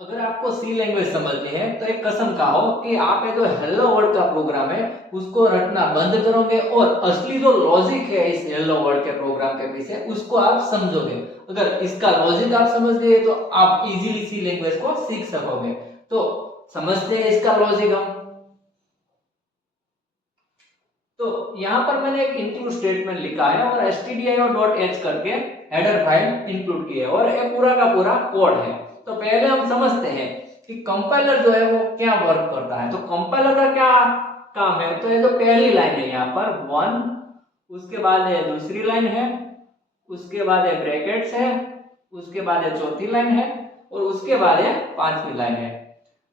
अगर आपको सी लैंग्वेज समझनी है तो एक कसम खाओ कि आप ये जो हेलो वर्ल्ड का प्रोग्राम है उसको रटना बंद करोगे और असली जो लॉजिक है इस हेलो वर्ल्ड के प्रोग्राम के पीछे उसको आप समझोगे। अगर इसका लॉजिक आप समझ गए तो आप इजीली सी लैंग्वेज को सीख सकोगे। तो समझते हैं इसका लॉजिक हम। तो यहाँ पर मैंने एक इंक्लूड स्टेटमेंट लिखा है और stdio.h करके हेडर फाइल इंक्लूड की है और ये पूरा का पूरा कोड है। तो पहले हम समझते हैं कि कंपाइलर जो है वो क्या वर्क करता है। तो कंपाइलर का क्या काम है, तो ये जो पहली लाइन है यहाँ पर 1, उसके बाद ये दूसरी लाइन है, उसके बाद ये ब्रैकेट्स है, उसके बाद ये चौथी लाइन है और उसके बाद ये पांचवी लाइन है।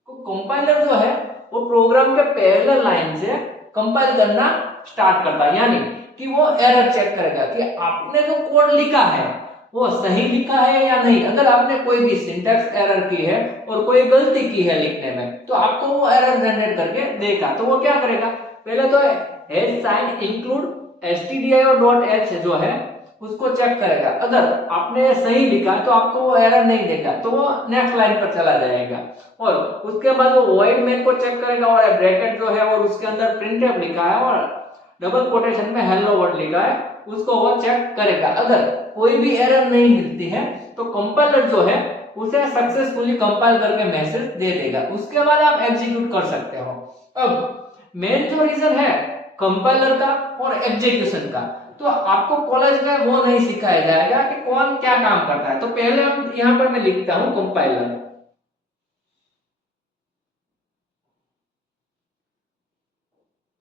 तो कंपाइलर जो है वो प्रोग्राम के पहले लाइन से कंपाइल करना स्टार्ट करता है, यानी कि वो एरर चेक करेगा कि आपने जो कोड लिखा है वो सही लिखा है या नहीं। अगर आपने कोई भी सिंटैक्स एरर की है और कोई गलती की है लिखने में तो आपको वो एरर जनरेट करके देगा। तो वो क्या करेगा, पहले तो हैश साइन इंक्लूड stdio.h जो है उसको चेक करेगा। अगर आपने सही लिखा तो आपको वो एरर नहीं देगा, तो वो नेक्स्ट लाइन पर चला जाएगा और उसके बाद वो वॉइड मेन को चेक करेगा और ब्रैकेट जो है और उसके अंदर प्रिंटफ लिखा है और डबल कोटेशन में हेलो वर्ल्ड लिखा है उसको वो चेक करेगा। अगर कोई भी एरर नहीं मिलती है तो कंपाइलर जो है उसे सक्सेसफुली कंपाइल करके मैसेज दे देगा। उसके बाद आप एग्जीक्यूट कर सकते हो। अब मेन जो रीजन है कंपाइलर का और एग्जीक्यूशन का, तो आपको कॉलेज में वो नहीं सिखाया जाएगा कि कौन क्या काम करता है। तो पहले हम यहाँ पर मैं लिखता हूं कंपाइलर,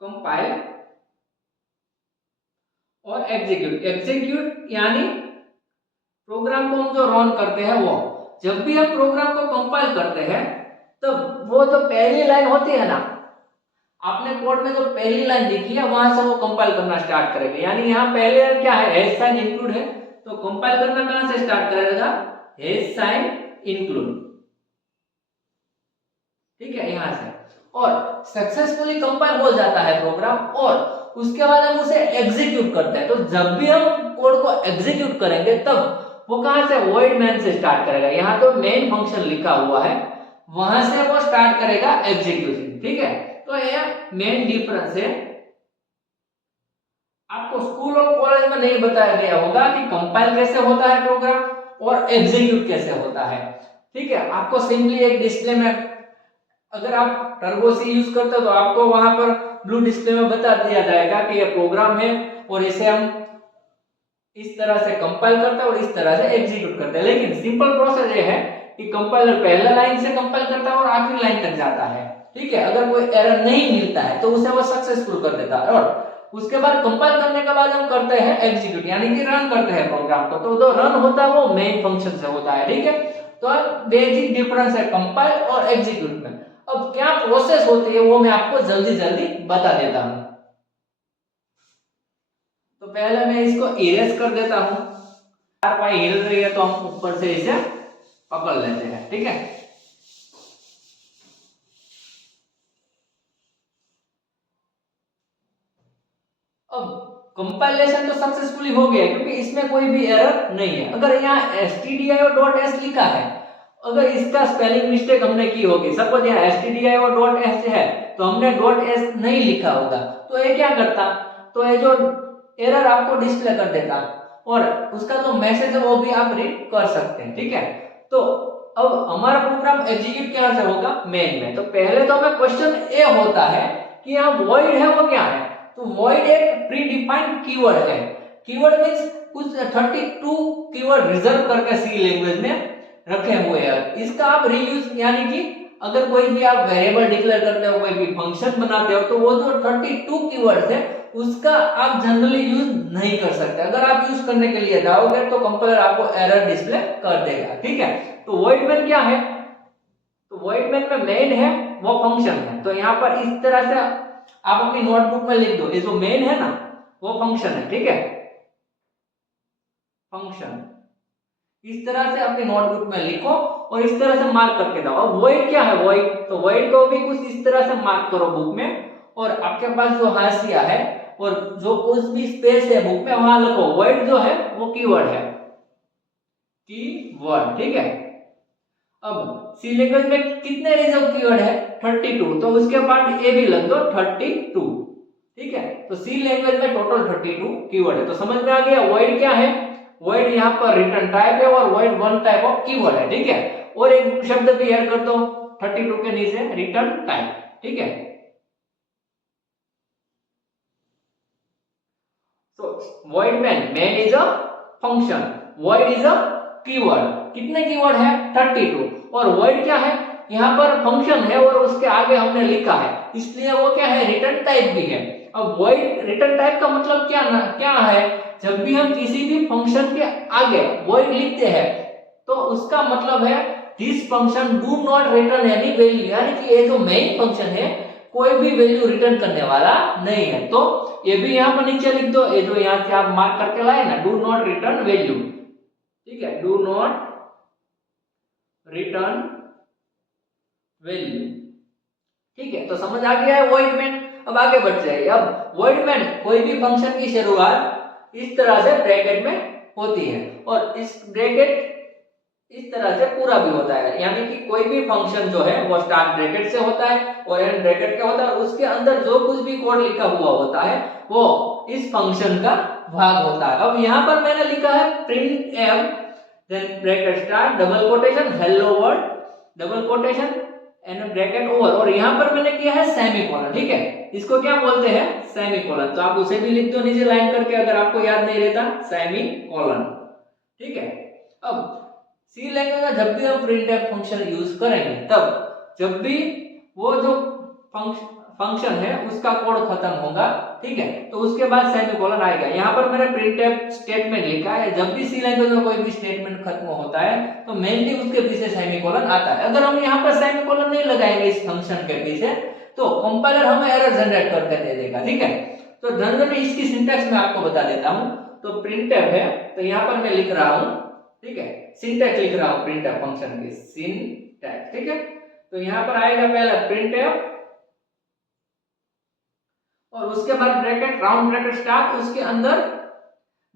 कंपाइल और एग्जीक्यूट। एग्जीक्यूट यानी प्रोग्राम को हम जो रन करते हैं वो, जब भी हम प्रोग्राम को कंपाइल करते हैं तब वो जो पहली लाइन होती है ना, आपने कोड में जो पहली लाइन लिखी है वहां से वो कंपाइल करना स्टार्ट करेगा। यानी यहाँ पहले क्या है, हैश साइन इंक्लूड है, तो कंपाइल करना कहां से स्टार्ट करेगा, हैश साइन इंक्लूड, ठीक है, यहां से। और सक्सेसफुली कंपाइल हो जाता है प्रोग्राम और उसके बाद हम उसे एग्जीक्यूट करते हैं। तो जब भी हम कोड को एग्जीक्यूट करेंगे तब वो कहां से, वॉइड मेन से स्टार्ट करेगा। यहाँ तो मेन फंक्शन लिखा हुआ है वहां से वो स्टार्ट करेगा एग्जीक्यूशन, ठीक है। तो ये मेन डिफरेंस है। आपको स्कूल और कॉलेज में नहीं बताया गया होगा कि कंपाइल कैसे होता है प्रोग्राम और एग्जीक्यूट कैसे होता है, ठीक है। आपको सिंपली एक डिस्प्ले में, अगर आप टर्बो सी यूज करते हो तो आपको वहां पर ब्लू डिस्प्ले में बता दिया जाएगा कि ये प्रोग्राम है और इसे हम इस तरह से कंपाइल करते हैं और इस तरह से एग्जीक्यूट करते हैं। लेकिन सिंपल प्रोसेस ये है कि कंपाइलर पहला लाइन से कंपाइल करता है और आखिरी लाइन तक जाता है, ठीक है। अगर कोई एरर नहीं मिलता है तो उसे वो सक्सेसफुल कर देता है और उसके बाद कंपाइल करने के बाद हम करते हैं एग्जीक्यूट, यानी कि रन करते हैं प्रोग्राम को। तो जो रन होता है वो मेन फंक्शन से होता है, ठीक है। तो बेसिक डिफरेंस है कंपाइल और एग्जीक्यूट में। अब क्या प्रोसेस होती है वो मैं आपको जल्दी जल्दी बता देता हूं। तो पहले मैं इसको इरेज कर देता हूं। चार पाई हिल रही है तो हम ऊपर से इसे पकड़ लेते हैं, ठीक है। अब कंपाइलेशन तो सक्सेसफुली हो गया क्योंकि इसमें कोई भी एरर नहीं है। अगर यहाँ stdio.h लिखा है, अगर इसका स्पेलिंग मिस्टेक हमने की होगी, सपोज यहाँ stdio.h है तो हमने .h नहीं लिखा होगा, तो ये क्या करता, तो ये जो एरर आपको डिस्प्ले कर देता और उसका जो मैसेज है वो भी आप रीड कर सकते हैं, ठीक है। तो अब हमारा प्रोग्राम एग्जीक्यूट कहां से होगा, मेन में। तो पहले तो हमें क्वेश्चन ए होता है कि यहाँ वॉइड है वो क्या है। तो वॉइड एक प्री डिफाइंड कीवर्ड है। कीवर्ड मींस कुछ 32 कीवर्ड रिजर्व करके सी लैंग्वेज में रखे हुए हैं। इसका आप रीयूज, यानी कि अगर कोई भी आप वेरिएबल डिक्लेयर करते हो, कोई भी फंक्शन बनाते हो, तो वो जो 32 कीवर्ड्स है उसका आप जनरली यूज नहीं कर सकते। अगर आप यूज करने के लिए जाओगे तो कंपाइलर आपको एरर डिस्प्ले कर देगा, ठीक है। तो वॉइड मेन क्या है, तो वॉइड मेन में मेन है वो फंक्शन है। तो यहाँ पर इस तरह से आप अपनी नोटबुक में लिख दो, ये जो मेन है ना वो फंक्शन है, ठीक है, फंक्शन। इस तरह से अपनी नोटबुक में लिखो और इस तरह से मार्क करके जाओ। अब वॉइड क्या है, वॉइड, तो वॉइड को भी कुछ इस तरह से मार्क करो बुक में और आपके पास जो हाशिया है और जो कुछ भी स्पेस है बुक में वहां लिखो वॉइड जो है वो कीवर्ड है, कीवर्ड, ठीक है। अब सी लैंग्वेज में कितने रिजर्व कीवर्ड है? 32, तो उसके बाद ए भी लग दो 32, ठीक है। तो सी लैंग्वेज में टोटल 32 कीवर्ड है। तो समझ में आ गया वॉइड क्या है? वॉइड यहाँ पर रिटर्न टाइप है और void one type of keyword है, ठीक है। और एक शब्द भी ऐड कर दो 32 के नीचे, रिटर्न टाइप, ठीक है। तो void main is a function, void is a keyword. कितने कीवर्ड है? 32। और वॉइड क्या है? यहाँ पर फंक्शन है और उसके आगे हमने लिखा है, इसलिए वो क्या है? रिटर्न टाइप भी है। अब वॉइड रिटर्न टाइप का मतलब क्या है? जब भी हम किसी भी फंक्शन के आगे वॉइड लिखते हैं तो उसका मतलब है this function do not return any value, यानी कि ये जो मेन फंक्शन है कोई भी वैल्यू रिटर्न करने वाला नहीं है। तो ये भी यहाँ पर नीचे लिख दो, ये जो यहाँ से आप मार्क करके लाए ना, डू नॉट रिटर्न वैल्यू, ठीक है, डू नॉट रिटर्न वैल्यू, ठीक है। तो समझ आ गया है वॉइड मैन। अब आगे बढ़ जाइए। अब वॉइड मैन कोई भी फंक्शन की शुरुआत इस तरह से ब्रैकेट में होती है और इस ब्रैकेट इस तरह से पूरा भी होता है, यानी कि कोई भी फंक्शन जो है वो स्टार्ट ब्रैकेट से होता है और एंड ब्रैकेट का होता है और उसके अंदर जो कुछ भी कोड लिखा हुआ होता है वो इस फंक्शन का भाग होता है। अब यहाँ पर मैंने लिखा है print F, then bracket start, double quotation, hello world, double quotation end bracket over, और यहाँ पर मैंने किया है सेमीकोलन, ठीक है। इसको क्या बोलते हैं? सेमीकोलन। तो आप उसे भी लिख दो नीचे लाइन करके अगर आपको याद नहीं रहता, सेमीकोलन, ठीक है। अब सी लैंग्वेज में जब भी हम प्रिंटफ फंक्शन यूज करेंगे तब जब भी वो जो फंक्शन है उसका कोड खत्म होगा, ठीक है, तो उसके बाद सेमीकोलन आएगा। यहाँ पर मैंने प्रिंटफ स्टेटमेंट लिखा है, जब भी सी लैंग्वेज में कोई भी स्टेटमेंट खत्म होता है तो मेनली उसके पीछे सेमीकोलन आता है। अगर हम यहाँ पर सेमीकोलन नहीं लगाएंगे इस फंक्शन के पीछे तो कंपाइलर हमें एरर जनरेट करके दे देगा, ठीक है। तो जनरली इसकी सिंटैक्स मैं आपको बता देता हूँ। तो प्रिंटफ है, तो यहाँ पर मैं लिख रहा हूँ, ठीक है, सिंटैक्स लिख रहा हूं प्रिंटफ फंक्शन की सिंटैक्स, ठीक है। तो यहां पर आएगा पहला प्रिंटफ और उसके बाद ब्रैकेट, राउंड ब्रैकेट स्टार्ट, उसके अंदर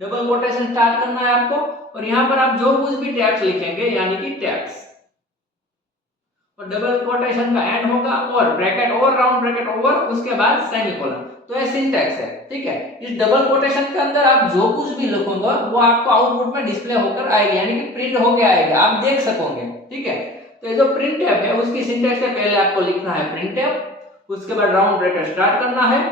डबल कोटेशन स्टार्ट करना है आपको और यहां पर आप जो कुछ भी टैग्स लिखेंगे यानी कि टैग्स और डबल कोटेशन का एंड होगा और ब्रैकेट और राउंड ब्रैकेट ओवर, उसके बाद सेमीकोलन। तो ये सिंटैक्स है, ठीक है। इस डबल कोटेशन के अंदर आप जो कुछ भी लिखोगे वो आपको आउटपुट में डिस्प्ले होकर आएगी, यानी कि प्रिंट होके आएगा, आप देख सकोगे, ठीक है। तो ये जो प्रिंटफ है उसकी सिंटैक्स से पहले आपको लिखना है प्रिंटफ, उसके बाद राउंड ब्रैकेट स्टार्ट करना है,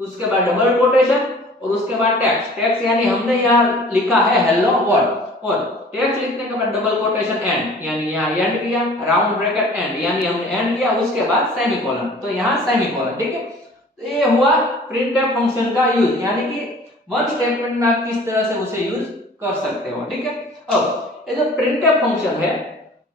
उसके बाद डबल कोटेशन और उसके बाद टैग्स। टैग्स यानी हमने यहाँ लिखा है हेलो वर्ल्ड और टैग्स लिखने के बाद डबल कोटेशन एंड, यानी यहाँ एंड किया, राउंड ब्रैकेट एंड यानी हमने एंड किया, उसके बाद सेमीकोलन, तो यहाँ सेमीकोलन, ठीक है। तो ये हुआ प्रिंटफ फंक्शन का यूज, यानी कि वन स्टेटमेंट में आप किस तरह से उसे यूज कर सकते हो, ठीक है। अब ये जो प्रिंटफ फंक्शन है,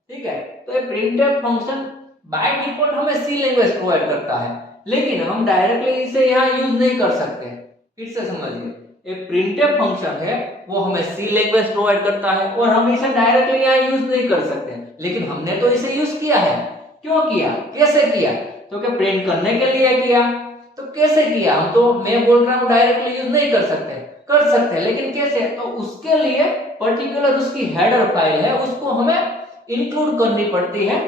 ठीक है, तो ये प्रिंटफ फंक्शन बाय डिफॉल्ट हमें सी लैंग्वेज प्रोवाइड करता है, लेकिन हम डायरेक्टली इसे यहाँ यूज नहीं कर सकते। फिर से समझिए, एक प्रिंटफ फंक्शन है वो हमें सी लैंग्वेज प्रोवाइड करता है और हम इसे डायरेक्टली यहाँ यूज नहीं कर सकते, लेकिन हमने तो इसे यूज किया है। क्यों किया, कैसे किया? तो क्या प्रिंट करने के लिए किया, तो कैसे किया? हम तो मैं बोल रहा हूँ डायरेक्टली यूज नहीं कर सकते, लेकिन कैसे? तो उसके लिए पर्टिकुलर उसकी हेडर फाइल है, उसको हमें इंक्लूड करनी पड़ती है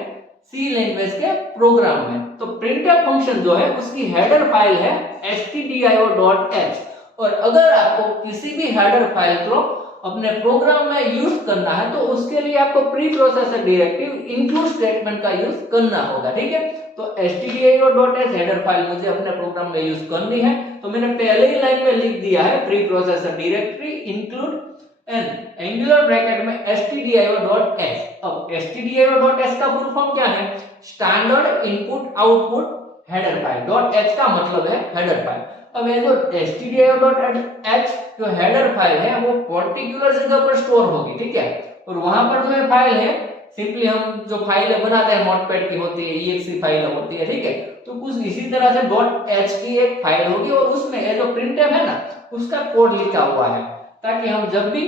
सी लैंग्वेज के प्रोग्राम में। तो प्रिंटफ फंक्शन जो है उसकी हेडर फाइल है stdio.h और अगर आपको किसी भी हेडर फाइल को अपने प्रोग्राम में यूज करना है तो उसके लिए आपको pre processor directive include statement का यूज करना होगा, ठीक है। तो stdio.h हेडर फाइल मुझे अपने प्रोग्राम में यूज करनी है, तो मैंने पहले ही लाइन में लिख दिया है pre processor directory include and angular bracket में stdio.h। अब stdio.h का फुल फॉर्म क्या है? Standard input output header file. .h का मतलब है हेडर फाइल। अब ये जो stdio.h जो हेडर फाइल है वो पर्टिकुलर जगह पर स्टोर होगी, ठीक है, और वहां पर जो है फाइल है सिंपली हम जो फाइलें बनाते हैं नोटपैड की होती है, exe फाइल होती है, ठीक है, तो कुछ इसी तरह से .h की एक फाइल होगी और उसमें ये जो प्रिंटफ है ना उसका कोड लिखा हुआ है, ताकि हम जब भी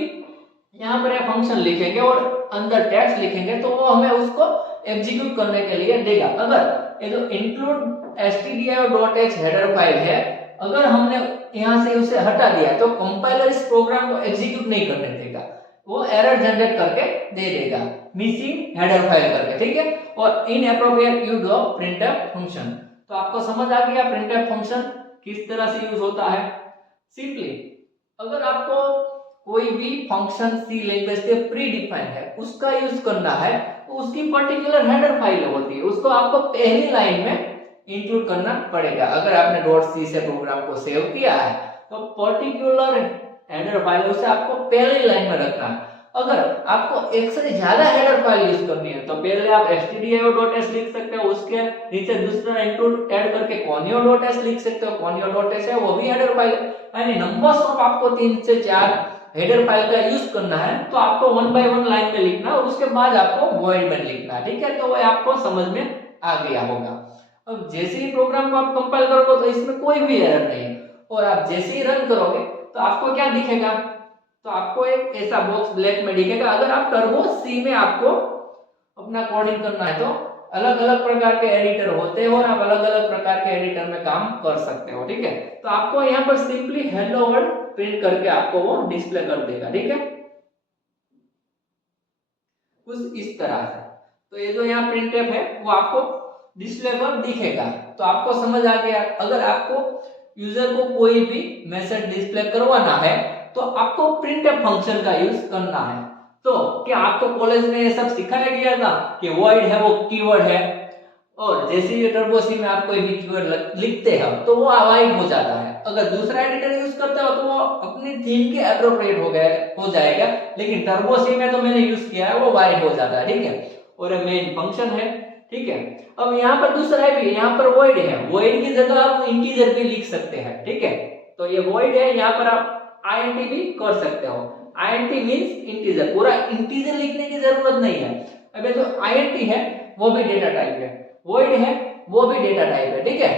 यहाँ पर ये फंक्शन लिखेंगे और अंदर टेक्स्ट लिखेंगे तो वो हमें उसको एग्जीक्यूट करने के लिए देगा। अगर ये जो इंक्लूड stdio.h हेडर फाइल है, अगर हमने यहाँ से उसे हटा दिया तो कंपाइलर इस प्रोग्राम को एग्जीक्यूट नहीं करने देगा, वो एरर जनरेट करके दे देगा। मिसिंग हेडर फाइल करके, ठीक है। और inappropriate use of printf function. तो आपको समझ आ गया प्रिंटफ फंक्शन किस तरह से यूज होता है। सिंपली अगर आपको कोई भी फंक्शन सी लैंग्वेज से प्री डिफाइन है उसका यूज करना है तो उसकी पर्टिकुलर हेडर फाइल होती है, उसको आपको पहली लाइन में इंक्लूड करना पड़ेगा। अगर आपने .c से प्रोग्राम को सेव किया है तो पर्टिकुलर हेडर फाइल उसे आपको पहली लाइन में रखना है। अगर आपको एक से ज्यादा हेडर फाइल यूज करनी है तो पहले आप stdio.h लिख सकते हो, उसके नीचे दूसरा इंक्लूड ऐड करके conio.h लिख सकते हो। conio.h है वो भी हेडर फाइल है, यानी नंबर्स ऑफ आपको 3 से 4 हेडर फाइल का यूज करना है तो आपको 1 बाय 1 लाइन में लिखना और उसके बाद आपको वॉइड में लिखना है, ठीक है। तो वो आपको समझ में आ गया होगा। अब जैसे ही प्रोग्राम को आप कंपाइल करोगे तो इसमें कोई भी एरर नहीं है, और आप जैसे ही रन करोगे तो आपको क्या दिखेगा, तो आपको एक ऐसा बॉक्स ब्लैक में दिखेगा। अगर आप टर्बो सी में आपको अपना कोडिंग करना है तो अलग अलग प्रकार के एडिटर होते हैं और आप अलग अलग प्रकार के एडिटर में काम कर सकते हो, ठीक है। तो आपको यहाँ पर सिंपली हेलो वर्ल्ड प्रिंट करके आपको वो डिस्प्ले कर देगा, ठीक है, कुछ इस तरह से। तो ये जो यहाँ प्रिंटफ है वो आपको डिस्प्ले पर दिखेगा। तो आपको समझ आ गया। अगर आपको यूजर को कोई भी मैसेज डिस्प्ले करवाना है तो आपको प्रिंटफ फंक्शन का यूज करना है। तो क्या आपको कॉलेज में ये सब सिखाया गया था कि वॉइड है वो कीवर्ड है, और जैसे ही टर्बो सी में आप कोई भी कीवर्ड लिखते हो तो वो वाइड हो जाता है। अगर दूसरा एडिटर यूज करते हो तो वो अपनी थीम के एप्रोप्रिएट हो जाएगा, लेकिन टर्बो सी में तो मैंने यूज किया है वो वाइड हो जाता है, ठीक है। और मेन फंक्शन है, ठीक है। अब यहाँ पर दूसरा है भी, यहाँ पर वॉइड है, वॉइड की जगह आप इंटीजर भी लिख सकते हैं, ठीक है। तो ये वॉइड है, यहाँ पर आप int भी कर सकते हो। int मींस इंटीजर, पूरा इंटीजर लिखने की जरूरत नहीं है। अब जो int है वो भी डेटा टाइप है, वॉइड है वो भी डेटा टाइप है, ठीक है।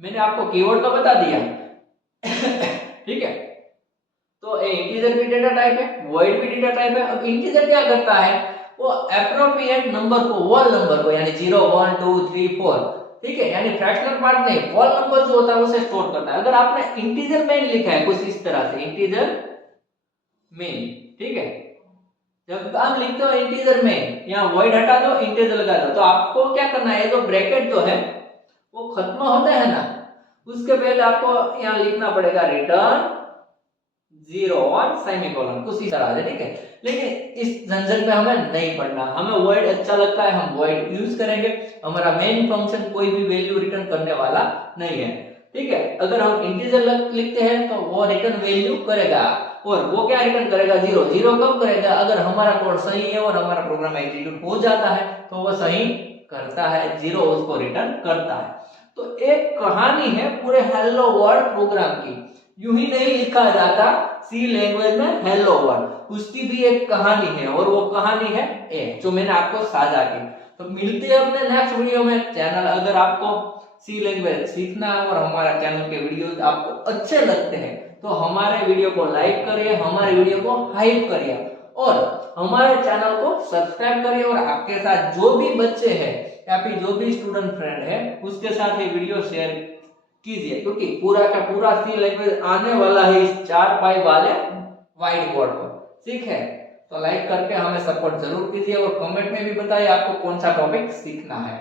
मैंने आपको कीवर्ड तो बता दिया ठीक है। तो इंटीजर भी डेटा टाइप है, वॉइड भी डेटा टाइप है। अब इंटीजर क्या करता है, वो एप्रोप्रिएट नंबर को, होल नंबर को, यानी 0 1 2 3 4, ठीक है, यानी फ्रैक्शनल पार्ट नहीं, होल नंबर जो होता है उसे स्टोर करता है। अगर आपने इंटीजर मेन लिखा है कुछ इस तरह से, इंटीजर मेन, ठीक है, जब आप लिखते हो इंटीजर मेन, यहाँ वॉइड हटा दो इंटीजर लगा दो, तो आपको क्या करना है, जो ब्रैकेट जो है वो खत्म होता है ना, उसके पहले आपको यहाँ लिखना पड़ेगा रिटर्न 0 और सेमीकोलन, कुछ इस तरह से, ठीक है। लेकिन इस झंझट में हमें नहीं पढ़ना, हमें वॉइड अच्छा लगता है, हम वॉइड यूज करेंगे। हमारा मेन फंक्शन कोई भी वैल्यू रिटर्न करने वाला नहीं है, ठीक है। अगर हम इंटीजर लिखते हैं तो वो रिटर्न वैल्यू करेगा, और वो क्या रिटर्न करेगा, 0 0 कब करेगा, अगर हमारा कोड सही है और हमारा प्रोग्राम एग्जीक्यूट हो जाता है तो वो सही करता है, 0 उसको रिटर्न करता है। तो एक कहानी है पूरे हेलो वर्ल्ड प्रोग्राम की, यूं ही नहीं लिखा जाता सी लैंग्वेज में हेलो वर्ल्ड, उसकी भी एक कहानी है, और वो कहानी है ए, जो मैंने आपको साझा की। तो मिलते हैं अपने नेक्स्ट वीडियो में। चैनल अगर आपको सी लैंग्वेज सीखना है और हमारा चैनल के वीडियोस आपको अच्छे लगते हैं तो हमारे वीडियो को लाइक करिए, हमारे वीडियो को हाइप करिए, और हमारे चैनल को सब्सक्राइब करिए, और आपके साथ जो भी बच्चे हैं या फिर जो भी स्टूडेंट फ्रेंड है उसके साथ ये वीडियो शेयर कीजिए, क्योंकि पूरा का पूरा सी लैंग्वेज आने वाला है इस 4 पाई वाले व्हाइट बोर्ड पर, ठीक है। तो लाइक करके हमें सपोर्ट जरूर कीजिए, और कमेंट में भी बताइए आपको कौन सा टॉपिक सीखना है।